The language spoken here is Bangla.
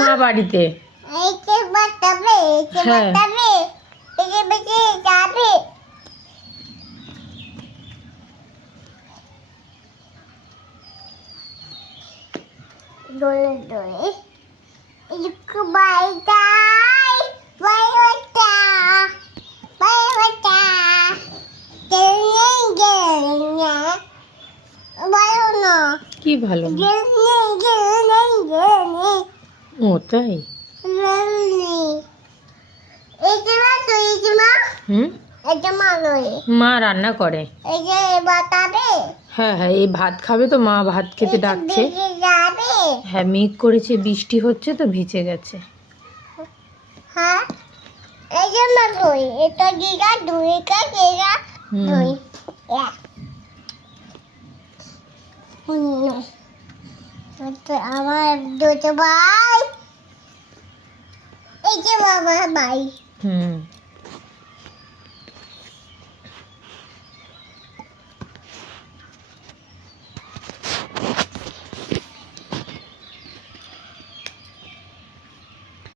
মা বাড়িতে। কি ভালো ও তাই মা রান্না করে। হ্যাঁ হ্যাঁ, এই ভাত খাবে তো, মা ভাত খেতে ডাকছে। হ্যাঁ, মেঘ করেছে, বৃষ্টি হচ্ছে তো, ভিজে গেছে। আমার দুটো ভাই, এই যে বাবা ভাই।